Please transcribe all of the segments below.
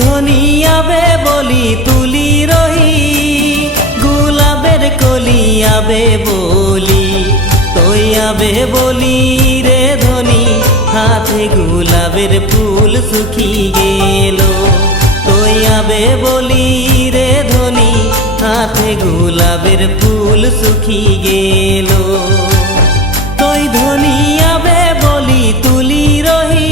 ধনিয়াবে বলি তুলি রহি, গোলাপের কলিয়াবে বলি তৈয়াবে বলি রে ধনি, হাতে গোলাপের ফুল শুকি গেল। তৈয়াবে বলি রে ধনি, হাতে গোলাপের ফুল শুকি গেল। তৈ ধনিয়াবে বলি তুলি রহি,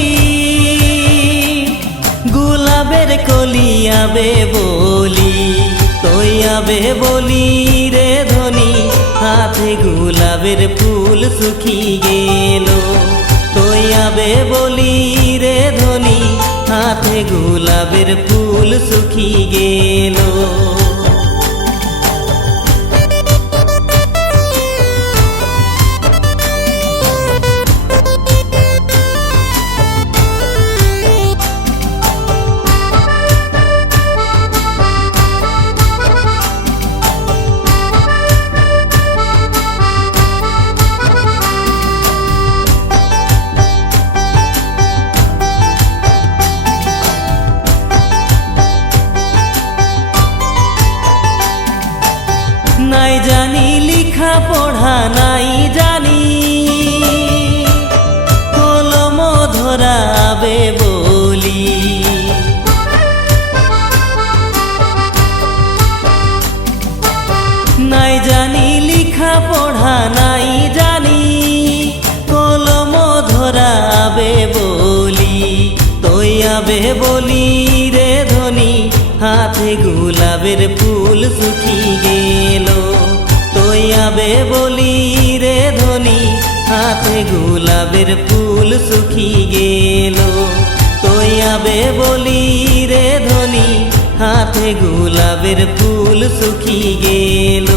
গোলাপের কলিয়াবে বলি তৈয়াবে বলি রে ধনি, হাতে গোলাপের ফুল শুকি গেল। তৈয়াবে বলি রে ধনি, হাতে গোলাপের ফুল শুকি গেল। নাই জানি লিখা পড়া নাই জানি, কলম ধরাবে বলি। নাই জানি লিখা পড়া নাই জানি, কলম ধরাবে বলি তৈয়াবে বলি রে ধনি, হাতে গোলাপের ফুল শুকি গেল। তৈয়াবে বলি রে ধনি, হাতে গোলাপের ফুল শুকি গেল। তৈয়াবে বলি রে ধনি, হাতে গোলাপের ফুল শুকি গেল।